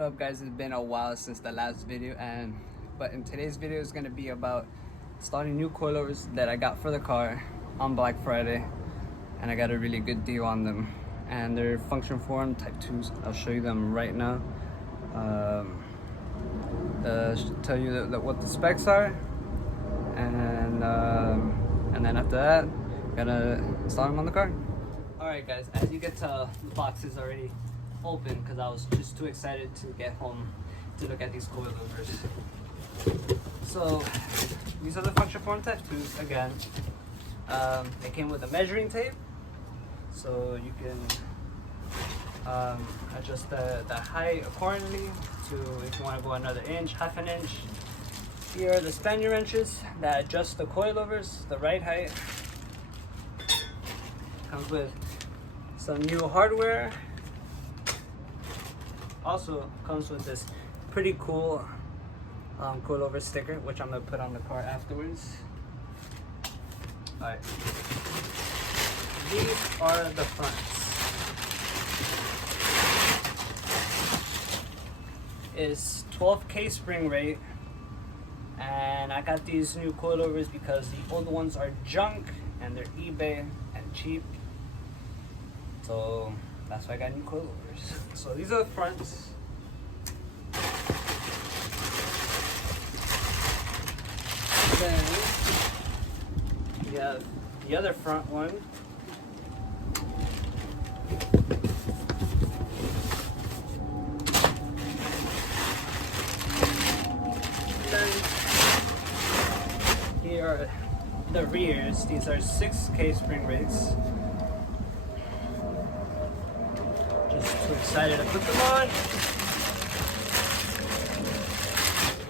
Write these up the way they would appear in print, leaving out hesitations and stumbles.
What's up guys, it's been a while since the last video, but in today's video is going to be about installing new coilovers that I got for the car on Black Friday, and I got a really good deal on them, and they're function form type 2s. I'll show you them right now. Tell you what the specs are, and then after that gotta install them on the car. Alright guys, as you can tell, the box is already open because I was just too excited to get home to look at these coilovers. So these are the function form type 2s again. They came with a measuring tape, so you can adjust the height accordingly to if you want to go another inch, half an inch. Here are the Spaniard wrenches that adjust the coilovers the right height. Comes with some new hardware. Also comes with this pretty cool coilover sticker, which I'm gonna put on the car afterwards. Alright, these are the fronts. It's 12K spring rate, and I got these new coilovers because the old ones are junk and they're eBay and cheap. So that's why I got new coilovers. So these are the fronts. Then we have the other front one. And then here are the rears. These are 6K spring rates. Too excited to put them on.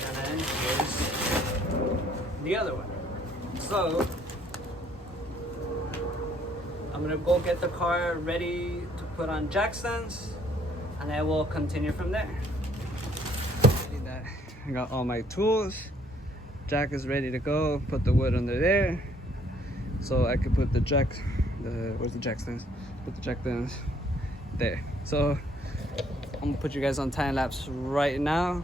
And then here's the other one. So I'm gonna go get the car ready to put on jack stands, and I will continue from there. I got all my tools. Jack is ready to go. Put the wood under there, so I could put the jack. Where's the jack stands? Put the jack stands there. So I'm gonna put you guys on time lapse right now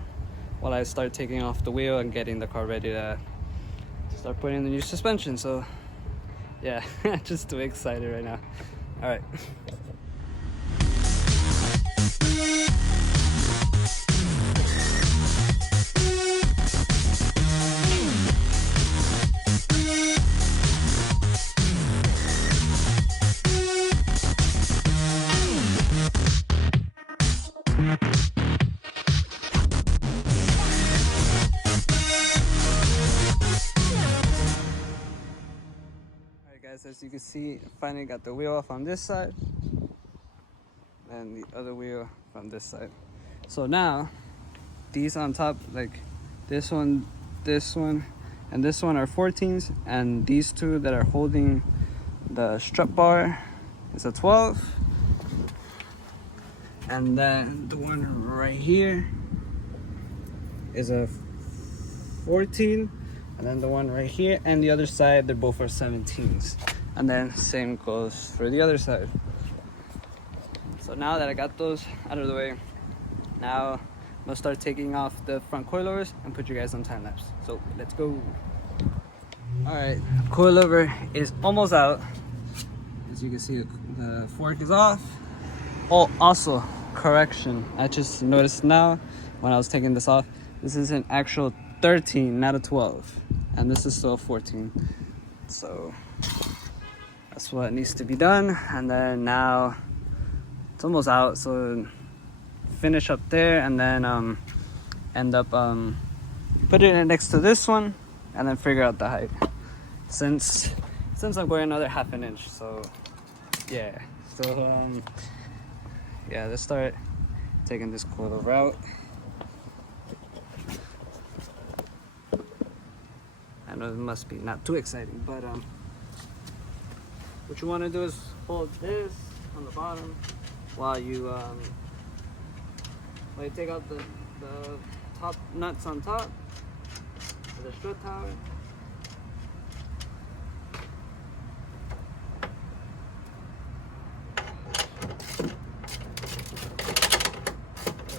while I start taking off the wheel and getting the car ready to start putting in the new suspension. So yeah, just too excited right now. All right. As you can see, I finally got the wheel off on this side and the other wheel from this side. So now these on top, like this one, and this one are 14s, and these two that are holding the strut bar is a 12, and then the one right here is a 14, and then the one right here and the other side, they're both are 17s. And then same goes for the other side. So now that I got those out of the way, now I'm gonna start taking off the front coilovers and put you guys on time lapse. So let's go. All right, coilover is almost out. As you can see, the fork is off. Oh, also correction, I just noticed now when I was taking this off, this is an actual 13, not a 12, and this is still a 14. So that's what needs to be done. And then now it's almost out, so finish up there and then end up putting it next to this one and then figure out the height, since I'm going another half an inch. So yeah, so yeah, let's start taking this coilover out. I know it must be not too exciting, but what you want to do is hold this on the bottom while you take out the top nuts on top of the strut tower.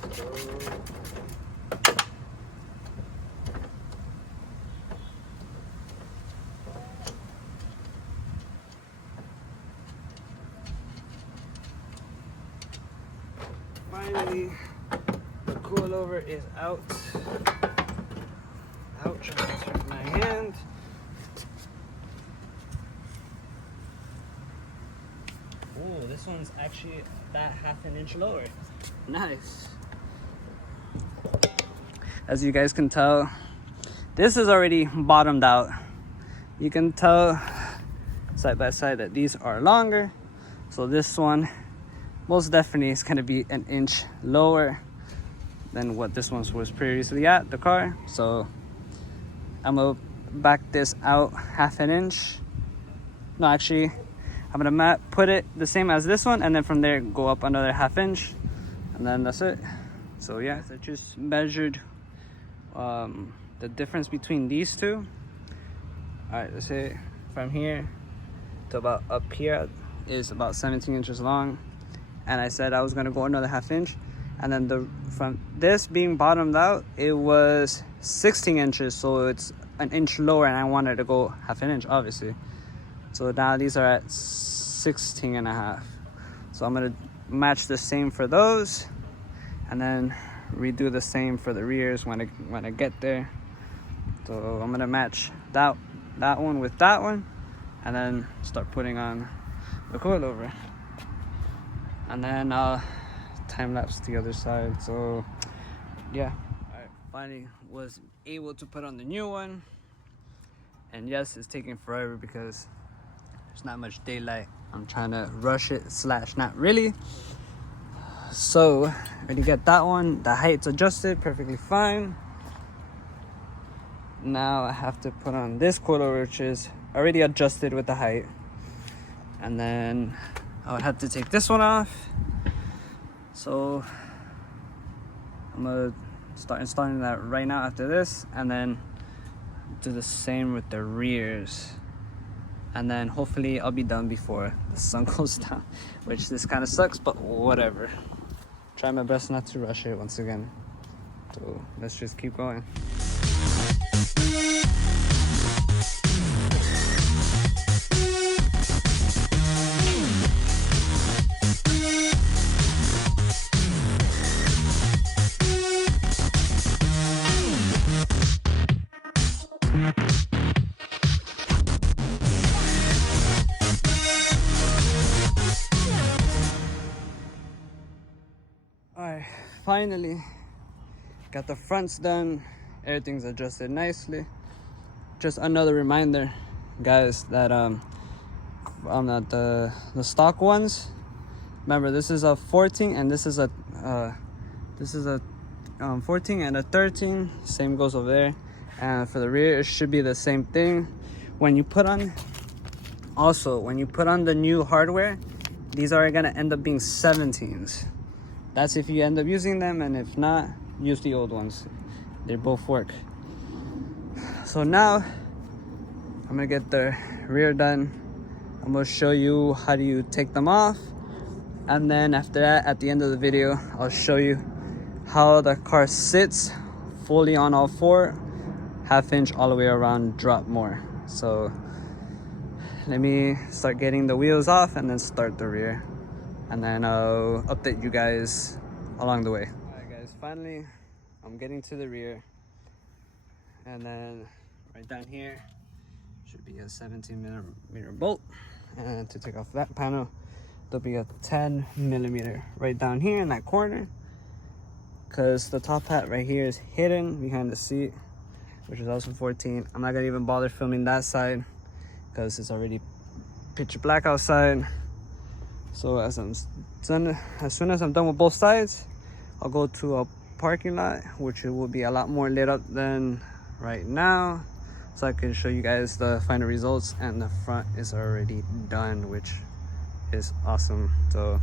Let's go. finally, the coilover is out. Ouch, I just hurt my hand. Oh, this one's actually that half an inch lower. Nice. As you guys can tell, this is already bottomed out. You can tell side by side that these are longer. So this one most definitely is gonna be an inch lower than what this one was previously at, the car. So I'm gonna back this out half an inch. No, actually, I'm gonna put it the same as this one, and then from there go up another half inch, and then that's it. So yeah, I just measured the difference between these two. All right, let's say from here to about up here is about 17 inches long, and I said I was gonna go another half inch, and then from this being bottomed out, it was 16 inches, so it's an inch lower, and I wanted to go half an inch, obviously. So now these are at 16 and a half. So I'm gonna match the same for those, and then redo the same for the rears when I get there. So I'm gonna match that one with that one, and then start putting on the coilover, and then time lapse the other side. So yeah, all right, finally was able to put on the new one, and yes, it's taking forever because there's not much daylight. I'm trying to rush it / not really. So when you get that one, the height's adjusted perfectly fine. Now I have to put on this coilover, which is already adjusted with the height, and then I would have to take this one off. So I'm gonna start installing that right now after this, and then do the same with the rears, and then hopefully I'll be done before the sun goes down, which this kind of sucks, but whatever. Try my best not to rush it once again. So let's just keep going. Alright, finally got the fronts done. Everything's adjusted nicely. Just another reminder, guys, that not the stock ones. Remember, this is a 14 and this is a 14 and a 13. Same goes over there. And for the rear, it should be the same thing. When you put on the new hardware, these are gonna end up being 17s. That's if you end up using them, and if not, use the old ones. They both work. So now I'm gonna get the rear done. I'm gonna show you how do you take them off, and then after that, at the end of the video, I'll show you how the car sits fully on all four, half inch all the way around, drop more. So let me start getting the wheels off and then start the rear, and then I'll update you guys along the way. All right, guys, finally I'm getting to the rear, and then right down here should be a 17 millimeter bolt, and to take off that panel there'll be a 10 millimeter right down here in that corner, because the top hat right here is hidden behind the seat, which is also 14. I'm not gonna even bother filming that side because it's already pitch black outside. So as soon as I'm done with both sides, I'll go to a parking lot, which will be a lot more lit up than right now, so I can show you guys the final results. And the front is already done, which is awesome. So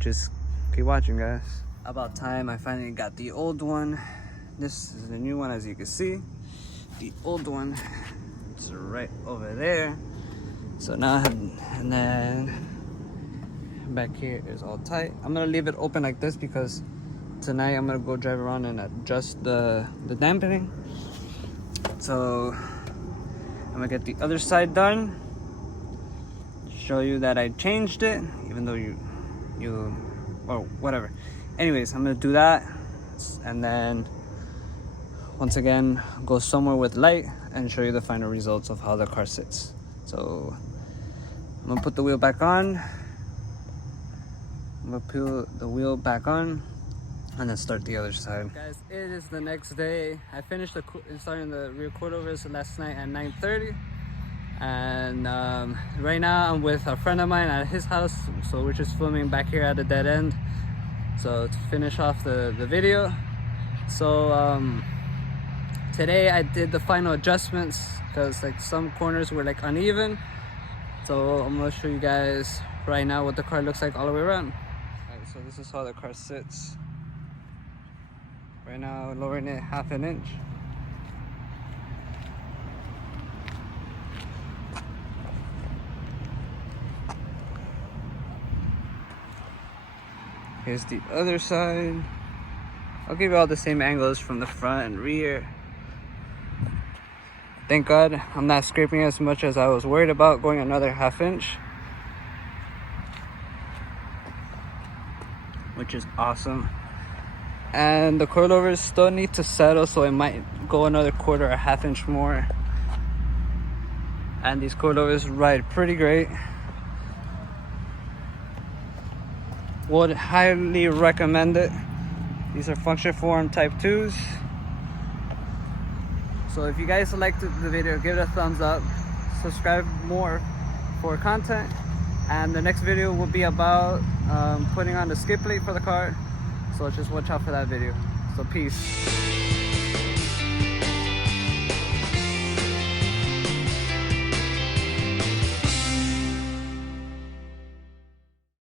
just keep watching, guys. About time I finally got the old one. This is the new one, as you can see. The old one is right over there. So now and then back here is all tight. I'm gonna leave it open like this because tonight I'm gonna go drive around and adjust the dampening. So I'm gonna get the other side done, show you that I changed it, even though you or whatever. anyways, I'm gonna do that, and then once again go somewhere with light and show you the final results of how the car sits. So I'm gonna put the wheel back on. I'm gonna peel the wheel back on and then start the other side. Guys, it is the next day. I finished installing the rear coilovers last night at 9:30, and right now I'm with a friend of mine at his house, so we're just filming back here at a dead end, so to finish off the video. So today I did the final adjustments because like some corners were like uneven, so I'm gonna show you guys right now what the car looks like all the way around. Alright, so this is how the car sits right now, lowering it 1/2 inch. Here's the other side. I'll give you all the same angles from the front and rear. Thank God I'm not scraping as much as I was worried about, going another 1/2 inch, which is awesome. And the coilovers still need to settle, so it might go another 1/4 or 1/2 inch more. And these coilovers ride pretty great. Would highly recommend it. These are function form type 2s. So if you guys liked the video, give it a thumbs up, subscribe more for content, and the next video will be about putting on the skid plate for the car, so just watch out for that video. So peace.